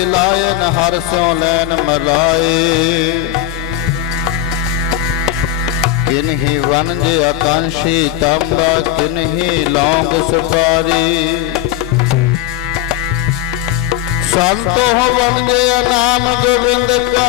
ਤੇ ਲਾਇਨ ਹਰ ਸਿਉ ਲੈਨ ਮਲਾਏ ਕਿਨਹੀ ਵਨਜ ਆਕਾਂਸ਼ੀ ਤੰਬਾ ਕਿਨਹੀ ਲੌਂਗ ਸੁਪਾਰੀ। ਸੰਤੋ ਵਨਜ ਨਾਮ ਗੋਬਿੰਦ ਕਾ।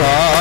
ਏ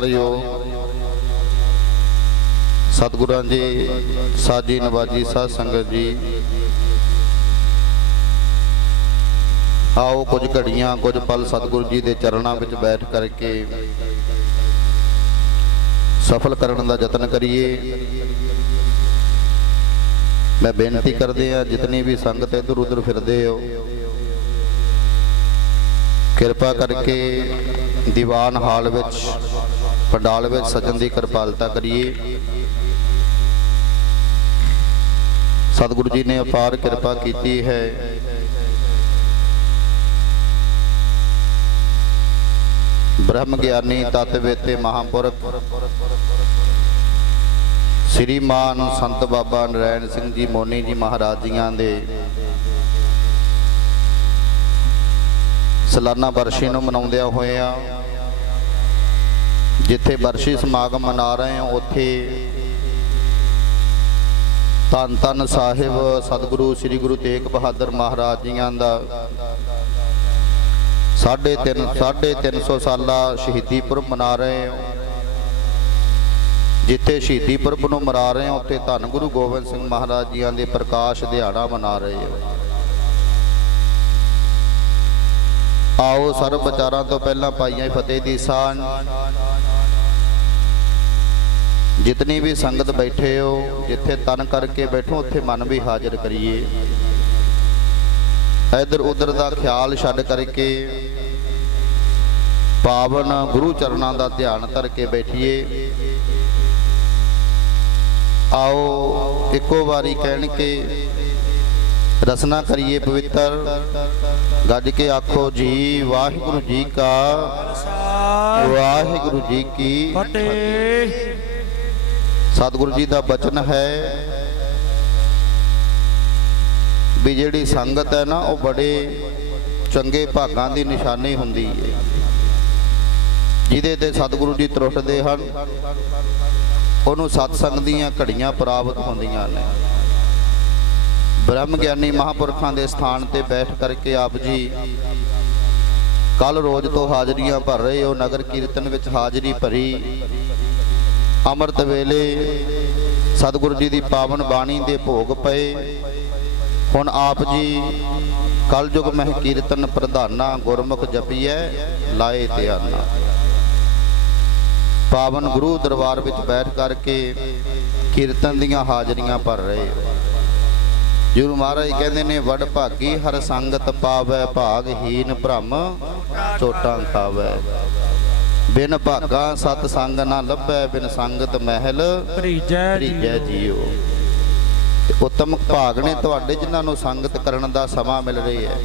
ਪਰਮ ਸਤਕਾਰਯੋਗ ਸਤਿਗੁਰਾਂ ਜੀ, ਸਾਜੀ ਨਵਾਜੀ, ਸਾਧ ਸੰਗਤ ਜੀ। ਆਓ ਕੁਝ ਘੜੀਆਂ, ਕੁਝ ਪਲ ਸਤਿਗੁਰੂ ਜੀ ਦੇ ਚਰਨਾਂ ਵਿੱਚ ਬੈਠ ਕਰਕੇ ਸਫਲ ਕਰਨ ਦਾ ਯਤਨ ਕਰੀਏ। ਮੈਂ ਬੇਨਤੀ ਕਰਦੇ ਆ ਜਿਤਨੀ ਵੀ ਸੰਗਤ ਇਧਰ ਉਧਰ ਫਿਰਦੇ ਹੋ, ਕਿਰਪਾ ਕਰਕੇ ਦੀਵਾਨ ਹਾਲ ਵਿੱਚ ਪੰਡਾਲ ਵਿੱਚ ਸਜਣ ਦੀ ਕਿਰਪਾਲਤਾ ਕਰੀਏ। ਸਤਿਗੁਰੂ ਜੀ ਨੇ ਅਪਾਰ ਕਿਰਪਾ ਕੀਤੀ ਹੈ। ਬ੍ਰਹਮ ਗਿਆਨੀ ਤਤ ਵੇਤੇ ਮਹਾਪੁਰਖ। ਸ੍ਰੀਮਾਨ ਸੰਤ ਬਾਬਾ ਨਰੈਣ ਸਿੰਘ ਜੀ ਮੋਨੀ ਜੀ ਮਹਾਰਾਜ ਜੀਆਂ ਦੇ ਸਲਾਨਾ ਬਰਸ਼ੀ ਨੂੰ ਮਨਾਉਂਦਿਆਂ ਹੋਇਆਂ ਜਿੱਥੇ ਬਰਸ਼ੀ ਸਮਾਗਮ ਮਨਾ ਰਹੇ ਹਾਂ, ਉੱਥੇ ਧੰਨ ਧੰਨ ਸਾਹਿਬ ਸਤਿਗੁਰੂ, ਸ੍ਰੀ ਗੁਰੂ ਤੇਗ ਬਹਾਦਰ ਮਹਾਰਾਜ ਜੀਆਂ ਦਾ ਸਾਢੇ ਤਿੰਨ ਸਾਢੇ ਤਿੰਨ ਸੌ ਸਾਲਾ ਸ਼ਹੀਦੀ ਪੁਰਬ ਮਨਾ ਰਹੇ ਹਾਂ। ਜਿੱਥੇ ਸ਼ਹੀਦੀ ਪੁਰਬ ਨੂੰ ਮਨਾ ਰਹੇ ਹਾਂ, ਉੱਥੇ ਧੰਨ ਗੁਰੂ ਗੋਬਿੰਦ ਸਿੰਘ ਮਹਾਰਾਜ ਜੀਆਂ ਦੇ ਪ੍ਰਕਾਸ਼ ਦਿਹਾੜਾ ਮਨਾ ਰਹੇ ਹਾਂ। ਆਓ ਸਰਬ ਵਿਚਾਰਾਂ ਤੋਂ ਪਹਿਲਾਂ ਪਾਈਆਂ ਫਤਿਹ ਦੀ ਸਾਂਝ। ਜਿਤਨੀ ਵੀ ਸੰਗਤ ਬੈਠੇ ਹੋ ਜਿੱਥੇ ਤਨ ਕਰਕੇ ਬੈਠੋ ਉੱਥੇ ਮਨ ਵੀ ਹਾਜ਼ਰ ਕਰੀਏ। ਇਧਰ ਉਧਰ ਦਾ ਖਿਆਲ ਛੱਡ ਕਰਕੇ ਪਾਵਨ ਗੁਰੂ ਚਰਨਾਂ ਦਾ ਧਿਆਨ ਧਰ ਕੇ ਬੈਠੀਏ। ਆਓ ਇੱਕੋ ਵਾਰੀ ਕਹਿਣ ਕੇ ਰਸਨਾ ਕਰੀਏ ਪਵਿੱਤਰ। ਗੱਜ ਕੇ ਆਖੋ ਜੀ ਵਾਹਿਗੁਰੂ ਜੀ ਕਾ ਵਾਹਿਗੁਰੂ ਜੀ ਕੀ ਫਤਿਹ। ਸਤਿਗੁਰੂ ਜੀ ਦਾ ਬਚਨ ਹੈ ਵੀ ਜਿਹੜੀ ਸੰਗਤ ਹੈ ਨਾ, ਉਹ ਬੜੇ ਚੰਗੇ ਭਾਗਾਂ ਦੀ ਨਿਸ਼ਾਨੀ ਹੁੰਦੀ ਹੈ। ਜਿਹਦੇ ਤੇ ਸਤਿਗੁਰੂ ਜੀ ਤਰੁੱਟਦੇ ਹਨ, ਉਹਨੂੰ ਸਤਸੰਗ ਦੀਆਂ ਘੜੀਆਂ ਪ੍ਰਾਪਤ ਹੁੰਦੀਆਂ ਨੇ। ਬ੍ਰਹਮ ਗਿਆਨੀ ਮਹਾਪੁਰਖਾਂ ਦੇ ਸਥਾਨ ਤੇ ਬੈਠ ਕਰਕੇ ਆਪ ਜੀ ਕੱਲ ਰੋਜ਼ ਤੋਂ ਹਾਜ਼ਰੀਆਂ ਭਰ ਰਹੇ ਹੋ, ਨਗਰ ਕੀਰਤਨ ਵਿੱਚ ਹਾਜ਼ਰੀ ਭਰੀ। ਅੰਮ੍ਰਿਤ ਵੇਲੇ ਸਤਿਗੁਰੂ ਜੀ ਦੀ ਪਾਵਨ ਬਾਣੀ ਦੇ ਭੋਗ ਪਏ। ਹੁਣ ਆਪ ਜੀ ਕਲਯੁਗ ਮਹਿ ਕੀਰਤਨ ਪ੍ਰਧਾਨਾ ਗੁਰਮੁਖ ਜਪੀਐ, ਲਾਏ ਧਿਆਨਾ ਪਾਵਨ ਗੁਰੂ ਦਰਬਾਰ ਵਿੱਚ ਬੈਠ ਕਰਕੇ ਕੀਰਤਨ ਦੀਆਂ ਹਾਜ਼ਰੀਆਂ ਭਰ ਰਹੇ ਹੋ। ਗੁਰੂ ਮਹਾਰਾਜ ਕਹਿੰਦੇ ਨੇ, ਵਡ ਭਾਗੀ ਹਰ ਸੰਗਤ ਪਾਵੈ ਭਾਗਹੀਨ ਭ੍ਰਮ, ਚੋਟਾਂ ਖਾਵੈ ਬਿਨ ਭਾਗਾ ਸਤ ਸੰਗ ਨਾ ਲੱਭੈ ਬਿਨ ਸੰਗਤ ਮਹਿਲ ਪ੍ਰੀਜੈ ਜੀਓ। ਤੇ ਉਤਮ ਭਾਗ ਨੇ ਤੁਹਾਡੇ ਜਿਨ੍ਹਾਂ ਨੂੰ ਸੰਗਤ ਕਰਨ ਦਾ ਸਮਾਂ ਮਿਲ ਰਹੀ ਹੈ।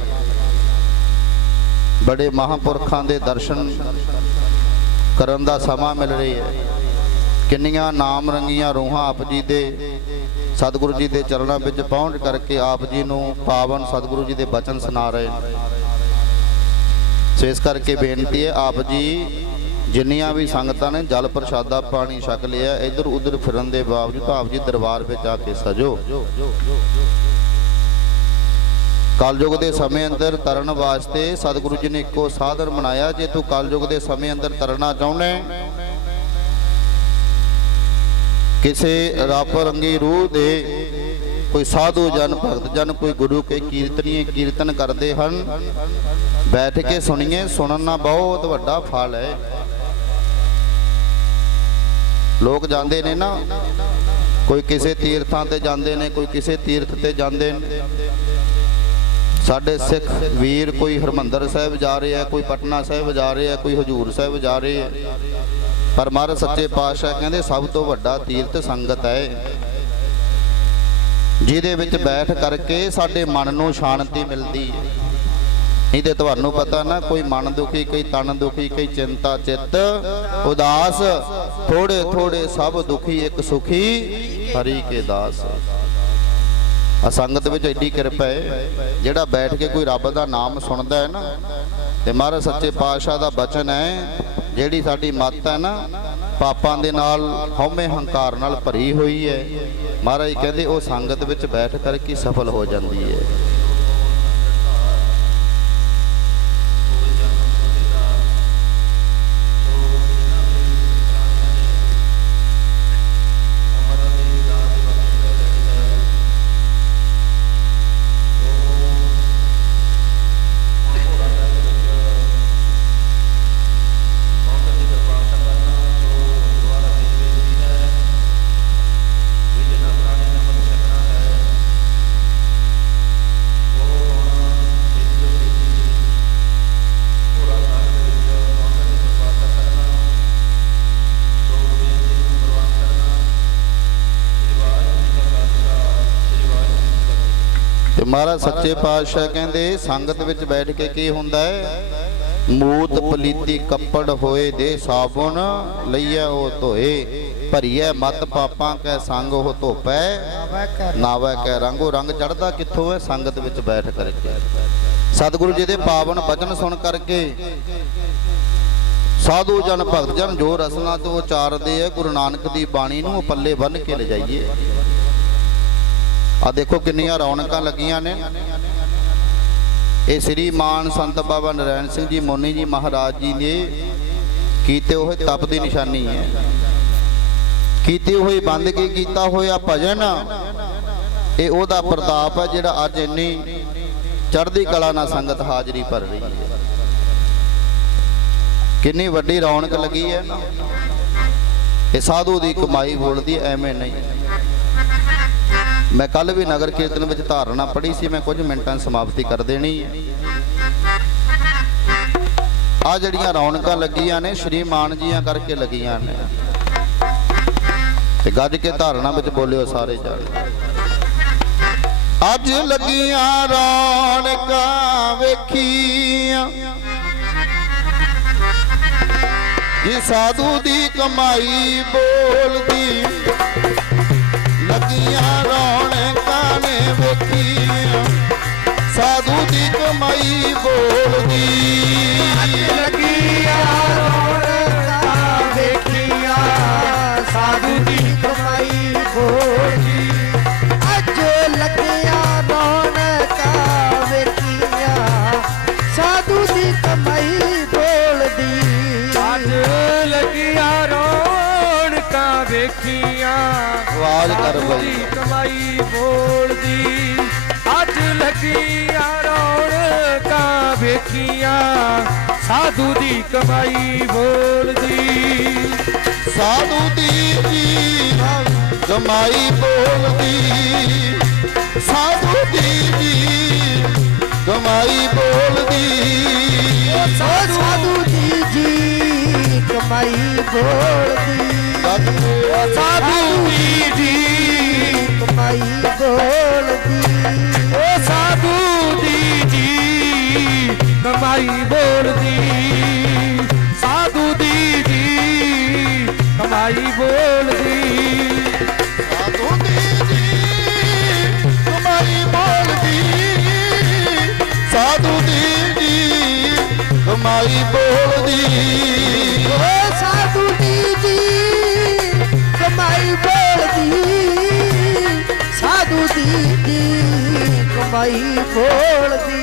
ਬੜੇ ਮਹਾਪੁਰਖਾਂ ਦੇ ਦਰਸ਼ਨ ਕਰਨ ਦਾ ਸਮਾਂ ਮਿਲ ਰਹੀ ਹੈ। ਕਿੰਨੀਆਂ ਨਾਮ ਰੰਗੀਆਂ ਰੂਹਾਂ ਆਪ ਜੀ ਦੇ ਸਤਿਗੁਰੂ ਜੀ ਦੇ ਚਰਨਾਂ ਵਿੱਚ ਪਹੁੰਚ ਕਰਕੇ ਆਪ ਜੀ ਨੂੰ ਪਾਵਨ ਸਤਿਗੁਰੂ ਜੀ ਦੇ ਬਚਨ ਸੁਣਾ ਰਹੇ ਨੇ। ਸੋ ਇਸ ਕਰਕੇ ਬੇਨਤੀ ਹੈ ਆਪ ਜੀ ਜਿੰਨੀਆਂ ਵੀ ਸੰਗਤਾਂ ਨੇ ਜਲ ਪ੍ਰਸ਼ਾਦਾ ਪਾਣੀ ਛਕ ਲਿਆ, ਇੱਧਰ ਉੱਧਰ ਫਿਰਨ ਦੇ ਬਾਵਜੂਦ ਆਪ ਜੀ ਦਰਬਾਰ ਵਿੱਚ ਆ ਕੇ ਸਜੋ। ਕਲਯੁਗ ਦੇ ਸਮੇਂ ਅੰਦਰ ਤਰਨ ਵਾਸਤੇ ਸਤਿਗੁਰੂ ਜੀ ਨੇ ਇੱਕੋ ਸਾਧਨ ਬਣਾਇਆ, ਜੇ ਤੂੰ ਕਲਯੁਗ ਦੇ ਸਮੇਂ ਅੰਦਰ ਤਰਨਾ ਚਾਹੁੰਦਾ ਕਿਸੇ ਰੱਬ ਰੰਗੀ ਰੂਹ ਦੇ ਕੋਈ ਸਾਧੂ, ਜਨ ਭਗਤ, ਜਨ ਕੋਈ ਗੁਰੂ ਕੇ ਕੀਰਤਨੀਏ ਕੀਰਤਨ ਕਰਦੇ ਹਨ, ਬੈਠ ਕੇ ਸੁਣੀਏ, ਸੁਣਨ ਨਾਲ ਬਹੁਤ ਵੱਡਾ ਫਲ ਹੈ। ਲੋਕ ਜਾਂਦੇ ਨੇ ਨਾ। ਕੋਈ ਕਿਸੇ ਤੀਰਥਾਂ ਤੇ ਜਾਂਦੇ ਨੇ, ਕੋਈ ਕਿਸੇ ਤੀਰਥ ਤੇ ਜਾਂਦੇ ਨੇ। ਸਾਡੇ ਸਿੱਖ ਵੀਰ ਕੋਈ ਹਰਮੰਦਰ ਸਾਹਿਬ ਜਾ ਰਹੇ ਆ, ਕੋਈ ਪਟਨਾ ਸਾਹਿਬ ਜਾ ਰਹੇ ਆ, ਕੋਈ ਹਜੂਰ ਸਾਹਿਬ ਜਾ ਰਹੇ ਆ। ਪਰ ਮਹਾਰਾਜ ਸੱਚੇ ਪਾਤਸ਼ਾਹ ਕਹਿੰਦੇ, ਸਭ ਤੋਂ ਵੱਡਾ ਤੀਰਥ ਸੰਗਤ ਹੈ ਜਿਹਦੇ ਵਿੱਚ ਬੈਠ ਕਰਕੇ ਸਾਡੇ ਮਨ ਨੂੰ ਸ਼ਾਂਤੀ ਮਿਲਦੀ ਹੈ। ਨਹੀਂ ਤੇ ਤੁਹਾਨੂੰ ਪਤਾ ਨਾ, ਕੋਈ ਮਨ ਦੁਖੀ, ਕੋਈ ਤਨ ਦੁਖੀ, ਕੋਈ ਚਿੰਤਾ, ਚਿੱਤ, ਉਦਾਸ ਥੋੜੇ ਥੋੜੇ ਸਭ ਦੁਖੀ, ਇੱਕ ਸੁਖੀ, ਹਰੀ ਕੇ ਦਾਸ। ਆ ਸੰਗਤ ਵਿੱਚ ਐਡੀ ਕਿਰਪਾ ਹੈ ਜਿਹੜਾ ਬੈਠ ਕੇ ਕੋਈ ਰੱਬ ਦਾ ਨਾਮ ਸੁਣਦਾ ਹੈ ਨਾ, ਤੇ ਮਹਾਰਾਜ ਸੱਚੇ ਪਾਤਸ਼ਾਹ ਦਾ ਬਚਨ ਹੈ ਜਿਹੜੀ ਸਾਡੀ ਮੱਤ ਹੈ ਨਾ, ਪਾਪਾਂ ਦੇ ਨਾਲ ਹਉਮੈ ਹੰਕਾਰ ਨਾਲ ਭਰੀ ਹੋਈ ਹੈ ਮਹਾਰਾਜ ਕਹਿੰਦੇ, ਉਹ ਸੰਗਤ ਵਿੱਚ ਬੈਠ ਕਰਕੇ ਸਫਲ ਹੋ ਜਾਂਦੀ ਹੈ ਤੇ ਮਹਾਰਾਜ ਸੱਚੇ ਪਾਤਸ਼ਾਹ ਕਹਿੰਦੇ ਸੰਗਤ ਵਿੱਚ ਬੈਠ ਕੇ ਕੀ ਹੁੰਦਾ ਹੈ? ਮੂਤ ਪਲੀਤੀ ਕੱਪੜ ਹੋਏ ਦੇ ਸਾਬੁਨ ਲਈਐ ਉਹ ਧੋਏ ਭਰੀਐ ਮਤ ਪਾਪਾਂ ਕੈ ਸੰਗ ਉਹ ਧੋਪੈ। ਨਾਵੈ ਕੈ ਰੰਗੋ ਰੰਗ ਚੜਦਾ ਕਿੱਥੋਂ ਹੈ? ਸੰਗਤ ਵਿੱਚ ਬੈਠ ਕਰਕੇ। ਸਤਿਗੁਰੂ ਜੀ ਦੇ ਪਾਵਨ ਬਚਨ ਸੁਣ ਕਰਕੇ ਸਾਧੂ ਜਨ ਭਗਤ ਜਨ ਜੋ ਰਸਨਾ ਤੋਂ ਉਚਾਰਦੇ ਆ ਗੁਰੂ ਨਾਨਕ ਦੀ ਬਾਣੀ ਨੂੰ ਪੱਲੇ ਬੰਨ ਕੇ ਲਿਜਾਈਏ। ਆ ਦੇਖੋ ਕਿੰਨੀਆਂ ਰੌਣਕਾਂ ਲੱਗੀਆਂ ਨੇ। ਇਹ ਸ੍ਰੀ ਮਾਨ ਸੰਤ ਬਾਬਾ ਨਰੈਣ ਸਿੰਘ ਜੀ, ਮੋਨੀ ਜੀ ਮਹਾਰਾਜ ਜੀ ਨੇ ਕੀਤੇ ਹੋਏ ਤਪ ਦੀ ਨਿਸ਼ਾਨੀ ਹੈ। ਕੀਤੀ ਹੋਈ ਬੰਦਗੀ ਕੀਤਾ ਹੋਇਆ ਭਜਨ? ਇਹ ਉਹਦਾ ਪ੍ਰਤਾਪ ਹੈ ਜਿਹੜਾ ਅੱਜ ਇੰਨੀ ਚੜ੍ਹਦੀ ਕਲਾ ਨਾਲ ਸੰਗਤ ਹਾਜ਼ਰੀ ਭਰ ਰਹੀ ਹੈ। ਕਿੰਨੀ ਵੱਡੀ ਰੌਣਕ ਲੱਗੀ ਹੈ। ਇਹ ਸਾਧੂ ਦੀ ਕਮਾਈ ਬੋਲਦੀ ਐਵੇਂ ਨਹੀਂ। ਮੈਂ ਕੱਲ ਵੀ ਨਗਰ ਕੀਰਤਨ ਵਿੱਚ ਧਾਰਨਾ ਪੜ੍ਹੀ ਸੀ, ਮੈਂ ਕੁਝ ਮਿੰਟਾਂ ਸਮਾਪਤੀ ਕਰ ਦੇਣੀ ਹੈ। ਆ ਜਿਹੜੀਆਂ ਰੌਣਕਾਂ ਲੱਗੀਆਂ ਨੇ, ਸ਼੍ਰੀ ਮਾਨ ਜੀਆਂ ਕਰਕੇ ਲੱਗੀਆਂ ਨੇ। ਤੇ ਗੱਜ ਕੇ ਧਾਰਨਾ ਵਿੱਚ ਬੋਲਿਓ ਸਾਰੇ ਜਾਣੇ। ਅੱਜ ਲੱਗੀਆਂ ਰੌਣਕਾਂ ਵੇਖੀਆਂ। ਜੀ ਸਾਧੂ ਦੀ ਕਮਾਈ ਬੋਲਦੀ। ਲੱਗੀਆਂ ਰੌਣਕਾਂ ਸਾਧੂ ਦੀ ਕਮਾਈ ਬੋਲਦੀ। ਲੱਗੀਆਂ ਰੌਣਕਾਂ ਵੇਖੀਆਂ ਸਾਧੂ ਦੀ ਕਮਾਈ ਬੋਲੀ ਅੱਜ ਲੱਗਿਆ ਰੌਣਕਾਂ ਵੇਖੀਆਂ ਸਾਧੂ ਦੀ ਕਮਾਈ ਬੋਲਦੀ। ਅੱਜ ਲੱਗੀਆਂ ਰੌਣਕਾਂ ਵੇਖੀਆਂ ਆਵਾਜ਼ ਕਰ ਸਾਧੂ ਬਈ। ਦੀ ਕਮਾਈ ਬੋਲਦੀ। ਅੱਜ ਲੱਗੀਆਂ ਰੌਣਕਾਂ ਵੇਖੀਆਂ ਸਾਧੂ ਦੀ ਕਮਾਈ ਬੋਲਦੀ ਸਾਧੂ ਦੀ ਜੀ ਕਮਾਈ ਬੋਲਦੀ ਸਾਧੂ ਦੀ ਜੀ ਕਮਾਈ ਬੋਲਦੀ ਸਾਧੂ ਦੀ ਜੀ ਕਮਾਈ ਬੋਲਦੀ ਸਾਧੂ ਦੀ ਜੀ ਕਮਾਈ ਬੋਲਦੀ ਜੀ ਬੋਲਦੀ, ਸਾਧੂ ਦੀ ਜੀ ਕਮਾਈ ਬੋਲਦੀ। ਸਾਧੂ ਦੀ ਜੀ ਕਮਾਈ ਬੋਲਦੀ, ਸਾਧੂ ਦੀ ਜੀ ਕਮਾਈ ਬੋਲਦੀ। ਓ ਸਾਧੂ ਦੀ ਜੀ ਕਮਾਈ ਬੋਲਦੀ, ਸਾਧੂ ਦੀ ਜੀ ਕਮਾਈ ਬੋਲਦੀ।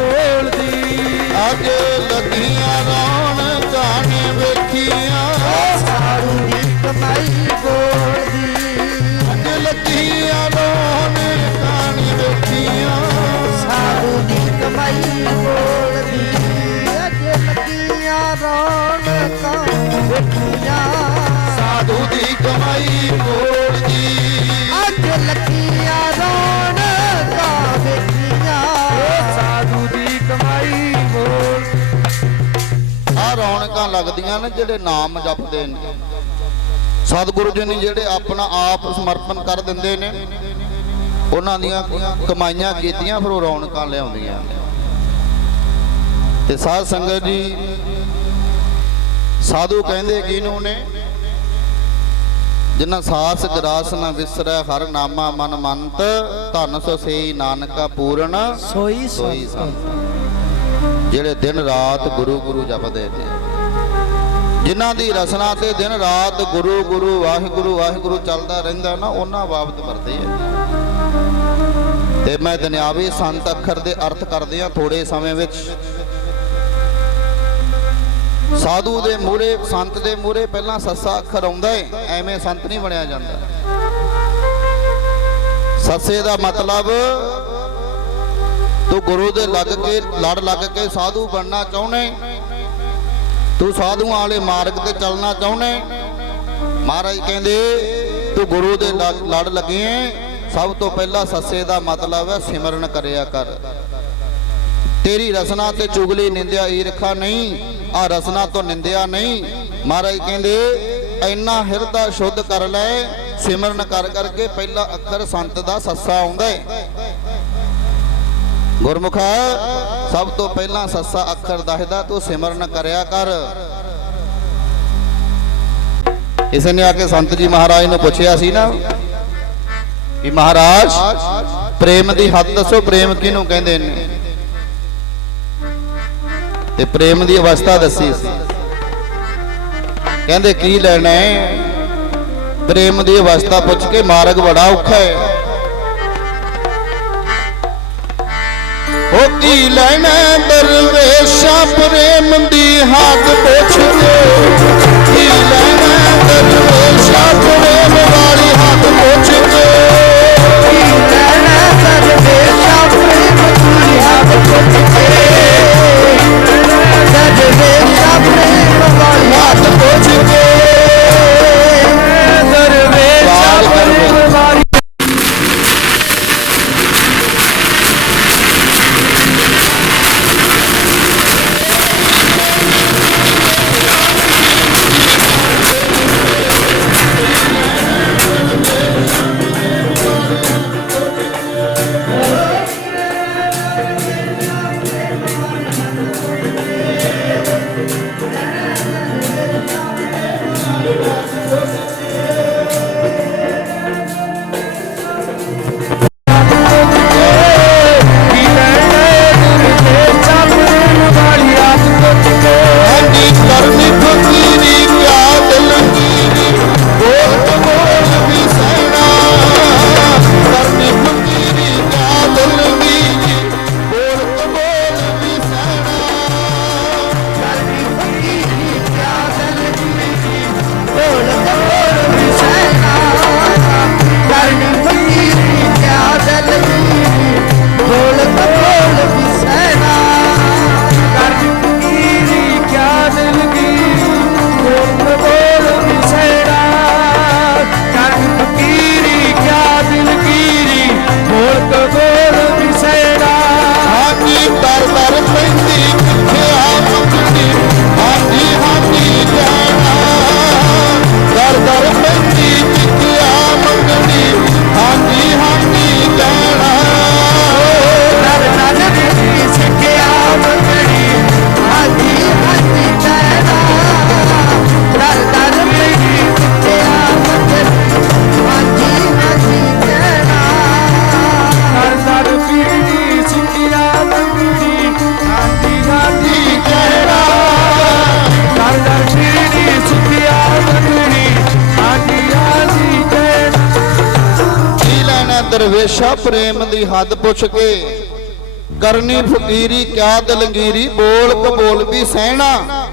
ਬੋਲਦੀ। ਅੱਜ ਲੱਗਦੀਆਂ ਨੇ ਜਿਹੜੇ ਨਾਮ ਜਪਦੇ ਨੇ। ਸਤਿਗੁਰੂ ਜੀ ਨੇ ਜਿਹੜੇ ਆਪਣਾ ਆਪ ਸਮਰਪਣ ਕਰ ਦਿੰਦੇ ਨੇ ਉਹਨਾਂ ਦੀਆਂ ਕਮਾਈਆਂ ਕੀਤੀਆਂ ਫਿਰ ਉਹ ਰੌਣਕਾਂ ਲਿਆਉਂਦੀਆਂ ਤੇ ਸਾਧ ਸੰਗਤ ਜੀ ਸਾਧੂ ਕਹਿੰਦੇ ਕਿਹਨੂੰ ਨੇ? ਜਿਨ੍ਹਾਂ ਸਾਸ ਗਰਾਸ ਨਾ ਵਿਸਰੈ ਹਰ ਨਾਮਾ ਮਨ ਮੰਤ ਧਨ ਸੋ ਸੇਈ ਨਾਨਕਾ ਪੂਰਨ ਸੋਈ ਸੋਈ ਸੰਤ। ਜਿਹੜੇ ਦਿਨ ਰਾਤ ਗੁਰੂ ਗੁਰੂ ਜਪਦੇ ਨੇ। ਜਿਨ੍ਹਾਂ ਦੀ ਰਸਨਾ ਤੇ ਦਿਨ ਰਾਤ ਗੁਰੂ ਗੁਰੂ, ਵਾਹਿਗੁਰੂ ਵਾਹਿਗੁਰੂ ਚੱਲਦਾ ਰਹਿੰਦਾ ਨਾ, ਉਹਨਾਂ ਬਾਬਤ ਵਰਤੇ ਆ। ਤੇ ਮੈਂ ਦੁਨਿਆਵੀ ਸੰਤ ਅੱਖਰ ਦੇ ਅਰਥ ਕਰਦੇ ਆ ਥੋੜੇ ਸਮੇਂ ਵਿੱਚ। ਸਾਧੂ ਦੇ ਮੂਹਰੇ, ਸੰਤ ਦੇ ਮੂਹਰੇ ਪਹਿਲਾਂ ਸੱਸਾ ਅੱਖਰ ਆਉਂਦਾ ਏ, ਐਵੇਂ ਸੰਤ ਨਹੀਂ ਬਣਿਆ ਜਾਂਦਾ। ਸੱਸੇ ਦਾ ਮਤਲਬ, ਤੂੰ ਗੁਰੂ ਦੇ ਲੱਗ ਕੇ, ਲੜ ਲੱਗ ਕੇ ਸਾਧੂ ਬਣਨਾ ਚਾਹੁੰਦੇ ਤੂੰ ਸਾਧੂਆਂ ਵਾਲੇ ਮਾਰਗ ਤੇ ਚੱਲਣਾ ਚਾਹੁੰਨੇ ਮਹਾਰਾਜ ਕਹਿੰਦੇ, ਤੂੰ ਗੁਰੂ ਦੇ ਲੜ- ਲੱਗੇ ਸਭ ਤੋਂ ਪਹਿਲਾਂ ਸੱਸੇ ਦਾ ਮਤਲਬ ਹੈ ਸਿਮਰਨ ਕਰਿਆ ਕਰ। ਤੇਰੀ ਰਸਨਾ ਤੇ ਚੁਗਲੀ ਨਿੰਦਿਆ ਈਰਖਾ ਨਹੀਂ ਆ ਰਸਨਾ ਤੋਂ ਨਿੰਦਿਆ ਨਹੀਂ। ਮਹਾਰਾਜ ਕਹਿੰਦੇ, ਇੰਨਾ ਹਿਰਦਾ ਸ਼ੁੱਧ ਕਰ ਲੈ, ਸਿਮਰਨ ਕਰ ਕਰਕੇ ਪਹਿਲਾ ਅੱਖਰ ਸੰਤ ਦਾ ਸੱਸਾ ਆਉਂਦਾ ਹੈ ਗੁਰਮੁਖਾ ਸਭ ਤੋਂ ਪਹਿਲਾਂ ਸੱਸਾ ਅੱਖਰ ਦੱਸਦਾ, ਤੂੰ ਸਿਮਰਨ ਕਰਿਆ ਕਰ। ਇਸ ਨੇ ਆ ਕੇ ਸੰਤ ਜੀ ਮਹਾਰਾਜ ਨੂੰ ਪੁੱਛਿਆ ਸੀ ਨਾ ਕਿ ਮਹਾਰਾਜ, ਪ੍ਰੇਮ ਦੀ ਹੱਦ ਦੱਸੋ, ਪ੍ਰੇਮ ਕਿਹਨੂੰ ਕਹਿੰਦੇ ਨੇ? ਤੇ ਪ੍ਰੇਮ ਦੀ ਅਵਸਥਾ ਦੱਸੀ ਸੀ। ਕਹਿੰਦੇ, ਕੀ ਲੈਣਾ ਹੈ? ਪ੍ਰੇਮ ਦੀ ਅਵਸਥਾ ਪੁੱਛ ਕੇ ਮਾਰਗ ਬੜਾ ਔਖਾ ਹੈ। ਉਹ ਲੈਣਾ ਦਰਵੇਸ਼ਾ ਪ੍ਰੇਮ ਦੀ ਹੱਦ ਪੁੱਛ ਦਰਵੇਸ਼ਾ ਪ੍ਰੇਮ ਦੀ ਹੱਦ ਪੁੱਛ ਕੇ, ਕਰਨੀ ਫਕੀਰੀ ਕਿਆ ਦਲੰਗੀਰੀ, ਬੋਲ ਕਬੋਲ ਵੀ ਸਹਿਣਾ।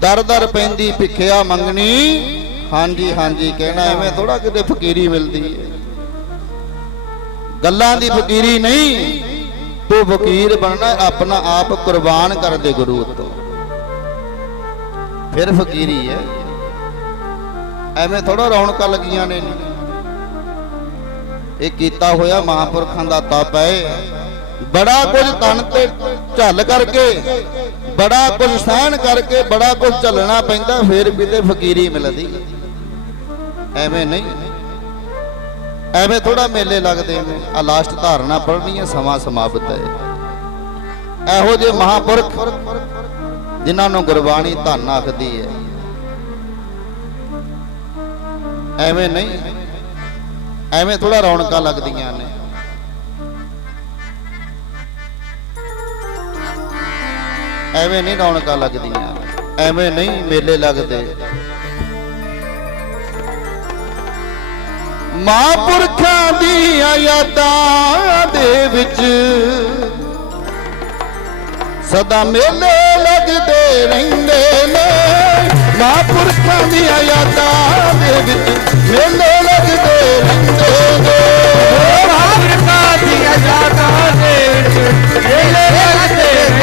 ਦਰ ਦਰ ਪੈਂਦੀ ਭਿੱਖਿਆ ਮੰਗਣੀ। ਹਾਂਜੀ ਹਾਂਜੀ, ਕਹਿਣਾ ਐਵੇਂ ਥੋੜਾ ਕਿਤੇ ਫਕੀਰੀ ਮਿਲਦੀ ਹੈ ਗੱਲਾਂ ਦੀ ਫਕੀਰੀ ਨਹੀਂ, ਤੂੰ ਫਕੀਰ ਬਣਨਾ ਆਪਣਾ ਆਪ ਕੁਰਬਾਨ ਕਰ ਦੇ ਗੁਰੂ ਤੋਂ ਫਿਰ ਫਕੀਰੀ ਹੈ ਐਵੇਂ ਥੋੜਾ ਰੌਣਕਾਂ ਲੱਗੀਆਂ ਨੇ। ਇਹ ਕੀਤਾ ਹੋਇਆ ਮਹਾਂਪੁਰਖਾਂ ਦਾ ਤਪ ਹੈ। ਬੜਾ ਕੁਝ ਤਨ ਤੇ ਝੱਲ ਕਰਕੇ, ਬੜਾ ਕੁਝ ਸਹਿਣ ਕਰਕੇ, ਬੜਾ ਕੁਝ ਝੱਲਣਾ ਪੈਂਦਾ, ਫਿਰ ਵੀ ਤੇ ਫਕੀਰੀ ਮਿਲਦੀ। ਐਵੇਂ ਨਹੀਂ। ਐਵੇਂ ਥੋੜਾ ਮੇਲੇ ਲੱਗਦੇ ਨੇ। ਆ ਲਾਸਟ ਧਾਰਨਾ ਪੜ੍ਹਨੀ ਹੈ, ਸਮਾਂ ਸਮਾਪਤ ਹੈ। ਇਹੋ ਜਿਹੇ ਮਹਾਂਪੁਰਖ, ਜਿਨ੍ਹਾਂ ਨੂੰ ਗੁਰਬਾਣੀ ਧੰਨ ਆਖਦੀ ਹੈ। ਐਵੇਂ ਨਹੀਂ। ਐਵੇਂ ਥੋੜਾ ਰੌਣਕਾਂ ਲੱਗਦੀਆਂ ਨੇ। ਐਵੇਂ ਨਹੀਂ ਰੌਣਕਾਂ ਲੱਗਦੀਆਂ, ਐਵੇਂ ਨਹੀਂ ਮੇਲੇ ਲੱਗਦੇ। ਮਹਾਂਪੁਰਖਾਂ ਦੀਆਂ ਯਾਦਾਂ ਦੇ ਵਿੱਚ ਸਦਾ ਮੇਲੇ ਲੱਗਦੇ ਰਹਿੰਦੇ ਨੇ ਮਹਾਂਪੁਰਖਾਂ ਦੀਆਂ ਯਾਦਾਂ ਦੇ ਵਿੱਚ ਮੇਲੇ ਲੱਗਦੇ ਰਹਿੰਦੇ ਨੇ। ਮਹਾਂਪੁਰਖਾਂ ਦੀਆਂ ਯਾਦਾਂ ਦੇ ਵਿੱਚ ਮੇਲੇ ਲੱਗਦੇ ਰਹਿੰਦੇ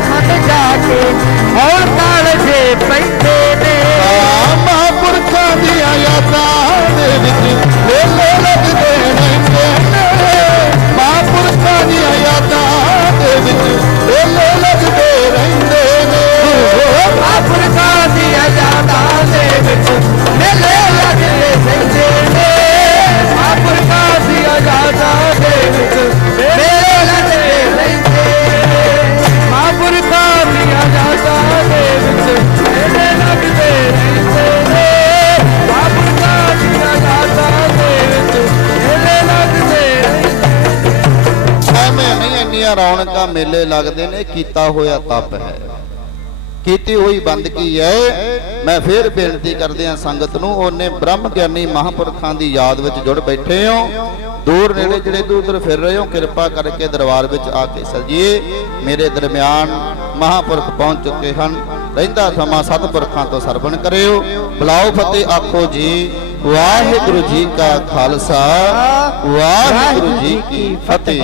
ਕੇ ਜਾ ਕੇ ਔਰ ਕਾਲਜੇ ਪੈਂਦੇ ਨਹੀਂ ਰੌਣਕਾਂ ਮੇਲੇ ਲੱਗਦੇ ਨੇ, ਕੀਤਾ ਹੋਇਆ ਤਪ ਹੈ। ਕੀਤੀ ਹੋਈ ਬੰਦਗੀ ਹੈ? ਮੈਂ ਫੇਰ ਬੇਨਤੀ ਕਰਦੇ ਹਾਂ ਸੰਗਤ ਨੂੰ, ਉਹਨੇ ਬ੍ਰਹਮ ਗਿਆਨੀ ਮਹਾਂਪੁਰਖਾਂ ਦੀ ਯਾਦ ਵਿੱਚ ਜੁੜ ਬੈਠੇ ਹੋ। ਦੂਰ ਨੇੜੇ ਜਿਹੜੇ ਦੂਰ ਉਧਰ ਫਿਰ ਰਹੇ ਹੋ, ਕਿਰਪਾ ਕਰਕੇ ਦਰਬਾਰ ਵਿੱਚ ਆ ਕੇ ਸਜੀਏ। ਮੇਰੇ ਦਰਮਿਆਨ ਮਹਾਂਪੁਰਖ ਪਹੁੰਚ ਚੁੱਕੇ ਹਨ। ਰਹਿੰਦਾ ਸਮਾਂ ਸਤਿਪੁਰਖਾਂ ਤੋਂ ਸਰਵਣ ਕਰਿਓ। ਬੁਲਾਓ ਫਤਿਹ ਆਖੋ ਜੀ, ਵਾਹਿਗੁਰੂ ਜੀ ਕਾ ਖਾਲਸਾ, ਵਾਹਿਗੁਰੂ ਜੀ ਕੀ ਫਤਿਹ।